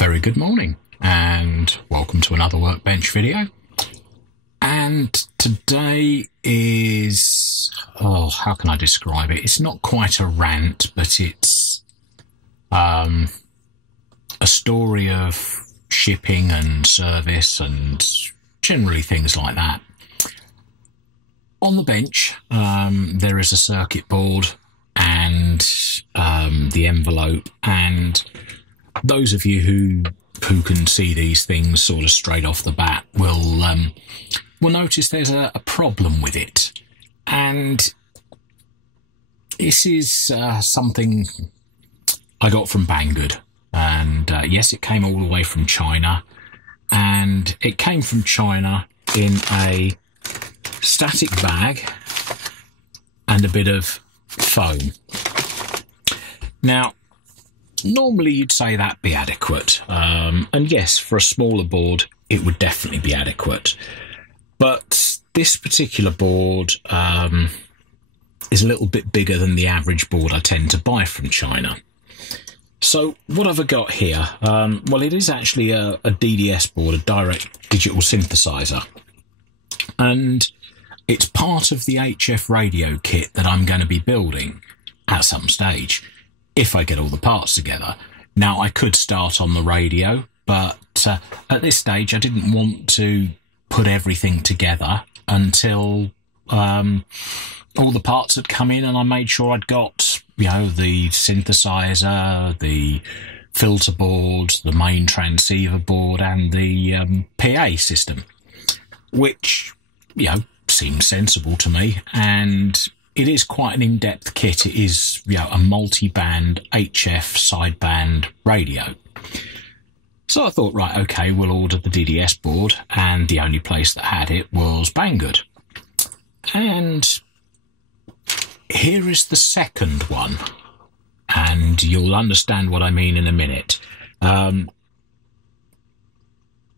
Very good morning and welcome to another Workbench video. And today is, how can I describe it? It's not quite a rant, but it's a story of shipping and service and generally things like that. On the bench, there is a circuit board and the envelope, and those of you who can see these things sort of straight off the bat will notice there's a problem with it. And this is something I got from Banggood, and yes, it came all the way from China, and it came from China in a static bag and a bit of foam. Now, normally you'd say that'd be adequate, and yes, for a smaller board it would definitely be adequate, but this particular board is a little bit bigger than the average board I tend to buy from China. So what have I got here? Well, it is actually a DDS board, a Direct Digital Synthesizer, and it's part of the HF radio kit that I'm going to be building at some stage, if I get all the parts together. Now, I could start on the radio, but at this stage I didn't want to put everything together until all the parts had come in and I made sure I'd got, the synthesizer, the filter board, the main transceiver board, and the PA system, which, seems sensible to me. And it is quite an in-depth kit. It is, a multi-band HF sideband radio. So I thought, right, okay, we'll order the DDS board, and the only place that had it was Banggood. And here is the second one, and you'll understand what I mean in a minute.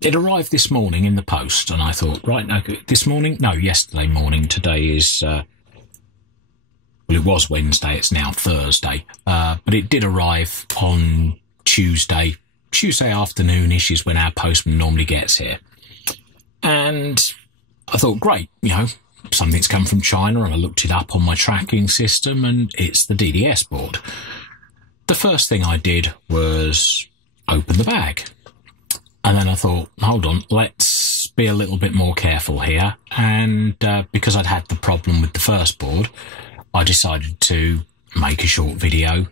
It arrived this morning in the post, and I thought, right, no, this morning? No, yesterday morning. Today is... well, it was Wednesday, it's now Thursday, but it did arrive on Tuesday afternoon-ish is when our postman normally gets here. And I thought, great, something's come from China, and I looked it up on my tracking system, and it's the DDS board. The first thing I did was open the bag. And then I thought, hold on, let's be a little bit more careful here. And because I'd had the problem with the first board, I decided to make a short video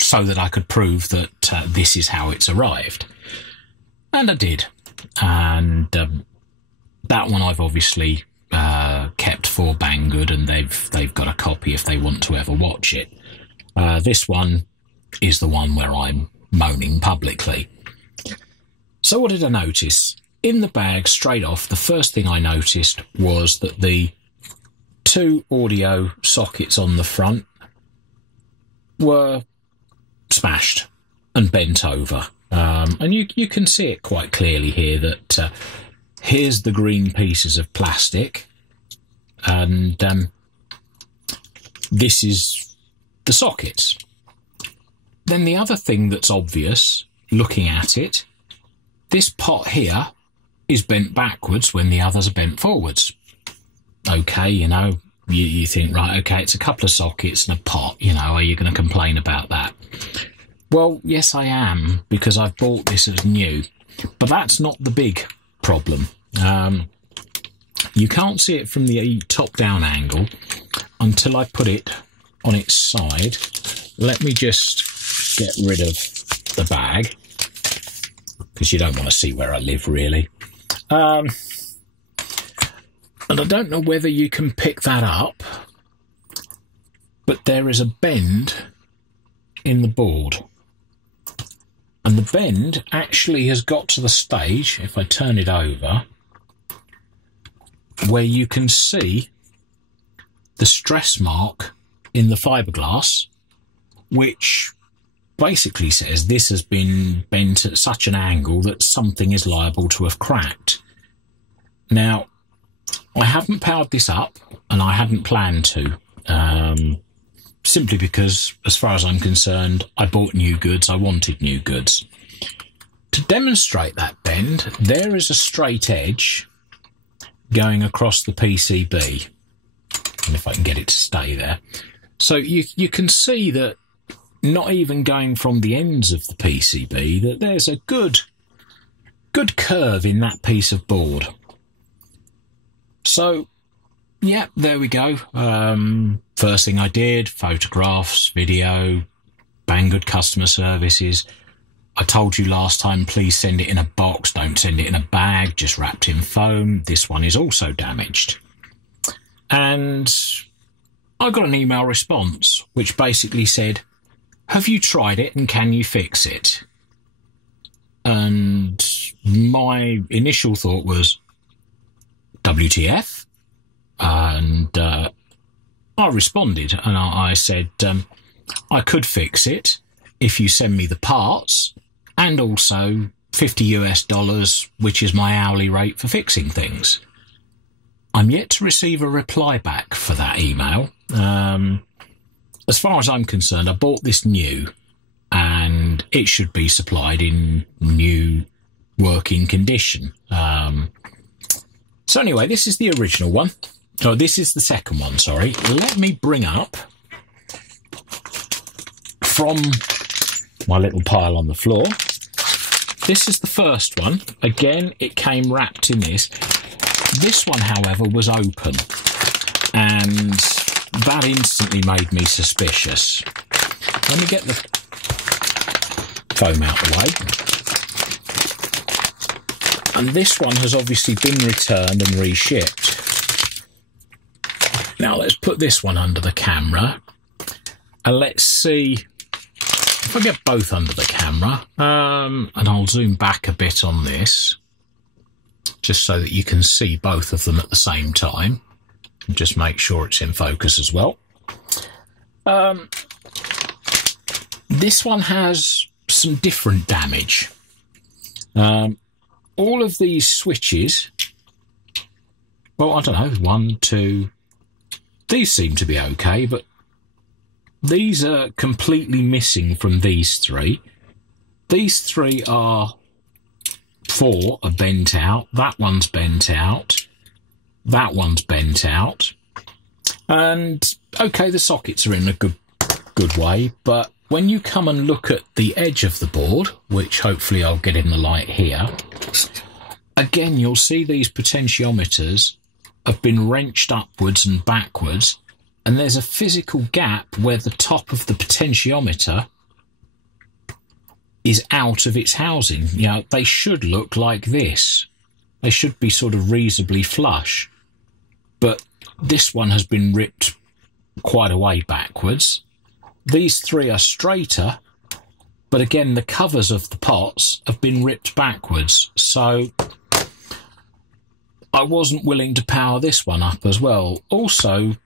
so that I could prove that this is how it's arrived. And I did. And that one I've obviously kept for Banggood, and they've got a copy if they want to ever watch it. This one is the one where I'm moaning publicly. So what did I notice? In the bag, straight off, the first thing I noticed was that the two audio sockets on the front were smashed and bent over. And you can see it quite clearly here that here's the green pieces of plastic, and this is the sockets. Then the other thing that's obvious, looking at it, this pot here is bent backwards when the others are bent forwards. Okay, you think, right, okay, it's a couple of sockets and a pot, are you going to complain about that? Well, yes, I am, because I've bought this as new, but that's not the big problem. You can't see it from the top-down angle until I put it on its side. Let me just get rid of the bag, because you don't want to see where I live, really. And I don't know whether you can pick that up, but there is a bend in the board. And the bend actually has got to the stage, if I turn it over, where you can see the stress mark in the fiberglass, which basically says this has been bent at such an angle that something is liable to have cracked. Now, I haven't powered this up, and I hadn't planned to. simply because, as far as I'm concerned, I bought new goods, I wanted new goods. To demonstrate that bend, there is a straight edge going across the PCB. And if I can get it to stay there. So you can see that not even going from the ends of the PCB, that there's a good curve in that piece of board. So, yeah, there we go. First thing I did, photographs, video, Banggood customer services. I told you last time, please send it in a box, don't send it in a bag, just wrapped in foam. This one is also damaged. And I got an email response, which basically said, have you tried it and can you fix it? And my initial thought was, WTF? And I responded and I said, I could fix it if you send me the parts and also $50 US, which is my hourly rate for fixing things. I'm yet to receive a reply back for that email. As far as I'm concerned, I bought this new and it should be supplied in new working condition. So anyway, this is the original one. Oh, this is the second one, sorry. Let me bring up from my little pile on the floor. This is the first one. Again, it came wrapped in this. This one, however, was open, and that instantly made me suspicious. Let me get the foam out of the way. And this one has obviously been returned and reshipped. Now let's put this one under the camera, and let's see if I get both under the camera. And I'll zoom back a bit on this, just so that you can see both of them at the same time. Just make sure it's in focus as well. This one has some different damage. All of these switches, well, I don't know, 1, 2, these seem to be okay, but these are completely missing from these three. These three are 4 are bent out, that one's bent out, that one's bent out, and okay, the sockets are in a good way, but when you come and look at the edge of the board, which hopefully I'll get in the light here, again you'll see these potentiometers have been wrenched upwards and backwards, and there's a physical gap where the top of the potentiometer is out of its housing. You know, they should look like this. They should be sort of reasonably flush. But this one has been ripped quite a way backwards. These three are straighter, but again, the covers of the pots have been ripped backwards. So I wasn't willing to power this one up as well. Also,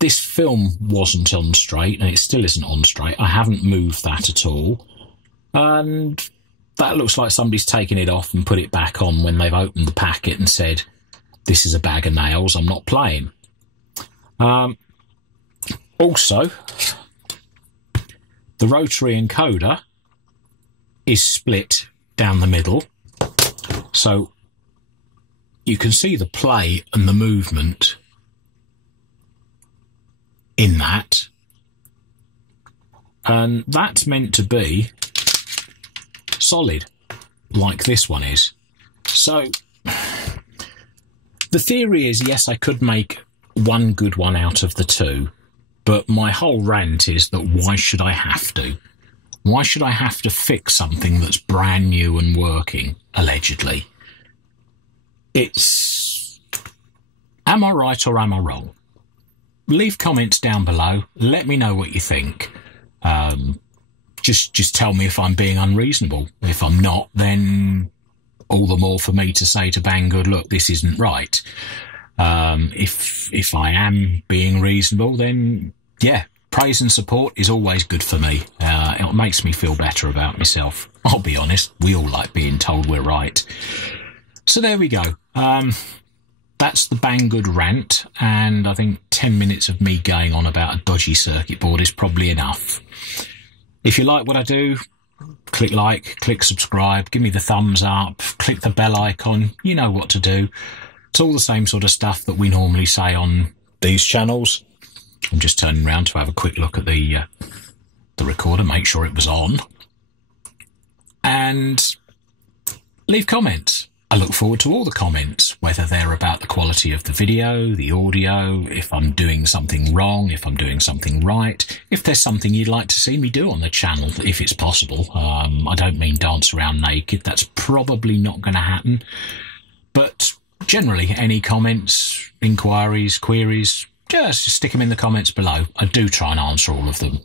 this film wasn't on straight, and it still isn't on straight. I haven't moved that at all. And that looks like somebody's taken it off and put it back on when they've opened the packet and said, this is a bag of nails, I'm not playing. Also, the rotary encoder is split down the middle. So you can see the play and the movement in that. And that's meant to be solid, like this one is. So the theory is, yes, I could make one good one out of the two, but my whole rant is that why should I have to? Why should I have to fix something that's brand new and working, allegedly? It's... am I right or am I wrong? Leave comments down below. Let me know what you think. Just tell me if I'm being unreasonable. If I'm not, then all the more for me to say to Banggood, look, this isn't right. If I am being reasonable, then yeah, praise and support is always good for me. It makes me feel better about myself. I'll be honest, we all like being told we're right. So there we go. that's the Banggood rant, and I think 10 minutes of me going on about a dodgy circuit board is probably enough. If you like what I do, click like, click subscribe, give me the thumbs up, click the bell icon. You know what to do. It's all the same sort of stuff that we normally say on these channels. I'm just turning around to have a quick look at the recorder, make sure it was on. And leave comments. I look forward to all the comments, whether they're about the quality of the video, the audio, if I'm doing something wrong, if I'm doing something right, if there's something you'd like to see me do on the channel, if it's possible. I don't mean dance around naked. That's probably not going to happen. But generally, any comments, inquiries, queries, just stick them in the comments below. I do try and answer all of them.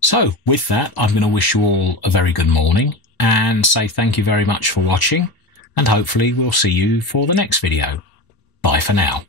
So with that, I'm going to wish you all a very good morning and say thank you very much for watching. And hopefully we'll see you for the next video. Bye for now.